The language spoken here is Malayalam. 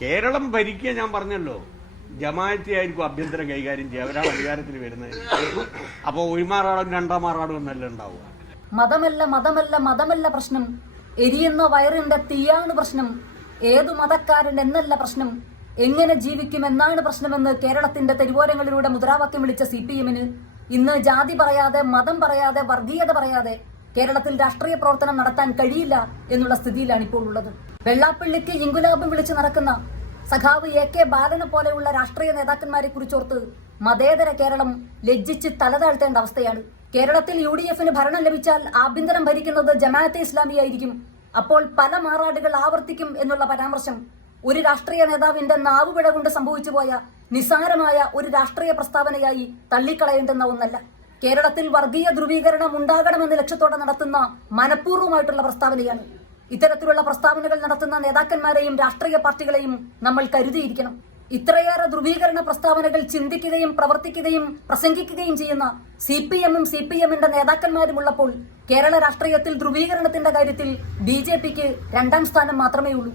കേരളം ഭരിക്കുക ഞാൻ പറഞ്ഞല്ലോ, ജമാഅത്തെ ആയിരിക്കും ആഭ്യന്തരം കൈകാര്യം ചെയ്യുക. അവരാണ് അധികാരത്തിൽ വരുന്നത്. അപ്പോൾ ഒഴിമാറാടും രണ്ടാം മാറാടും എന്നല്ല ഉണ്ടാവുക. മതമല്ല പ്രശ്നം, എരിയുന്ന വയറിന്റെ തീയാണ് പ്രശ്നം. ഏതു മതക്കാരൻ എന്നല്ല പ്രശ്നം, എങ്ങനെ ജീവിക്കും എന്നാണ് പ്രശ്നമെന്ന് കേരളത്തിന്റെ തെരുവോരങ്ങളിലൂടെ മുദ്രാവാക്യം വിളിച്ച CPM-ന് ഇന്ന് ജാതി പറയാതെ, മതം പറയാതെ, വർഗീയത പറയാതെ കേരളത്തിൽ രാഷ്ട്രീയ പ്രവർത്തനം നടത്താൻ കഴിയില്ല എന്നുള്ള സ്ഥിതിയിലാണ് ഇപ്പോൾ ഉള്ളത്. വെള്ളാപ്പള്ളിക്ക് ഇൻകുലാബും വിളിച്ച് നടക്കുന്ന സഖാവ് AK ബാലനെ പോലെയുള്ള രാഷ്ട്രീയ നേതാക്കന്മാരെ കുറിച്ചോർത്ത് മതേതര കേരളം ലജ്ജിച്ച് തലതാഴ്ത്തേണ്ട അവസ്ഥയാണ്. കേരളത്തിൽ UDF-ന് ഭരണം ലഭിച്ചാൽ ആഭ്യന്തരം ഭരിക്കുന്നത് ജമാഅത്തെ ഇസ്ലാമിയായിരിക്കും. അപ്പോൾ പല മാറാടുകൾ ആവർത്തിക്കും എന്നുള്ള പരാമർശം ഒരു രാഷ്ട്രീയ നേതാവിന്റെ നാവുപിഴ കൊണ്ട് സംഭവിച്ചു പോയ നിസ്സാരമായ ഒരു രാഷ്ട്രീയ പ്രസ്താവനയായി തള്ളിക്കളയേണ്ടുന്ന ഒന്നല്ല. കേരളത്തിൽ വർഗീയ ധ്രുവീകരണം ഉണ്ടാകണമെന്ന ലക്ഷ്യത്തോടെ നടത്തുന്ന മനഃപൂർവ്വമായിട്ടുള്ള പ്രസ്താവനയാണ്. ഇത്തരത്തിലുള്ള പ്രസ്താവനകൾ നടത്തുന്ന നേതാക്കന്മാരെയും രാഷ്ട്രീയ പാർട്ടികളെയും നമ്മൾ കരുതിയിരിക്കണം. ഇത്രയേറെ ധ്രുവീകരണ പ്രസ്താവനകൾ ചിന്തിക്കുകയും പ്രവർത്തിക്കുകയും പ്രസംഗിക്കുകയും ചെയ്യുന്ന CPM-ഉം CPM-ന്റെ നേതാക്കന്മാരും ഉള്ളപ്പോൾ കേരള രാഷ്ട്രീയത്തിൽ ധ്രുവീകരണത്തിന്റെ കാര്യത്തിൽ BJP-ക്ക് 2ാം സ്ഥാനം മാത്രമേ ഉള്ളൂ.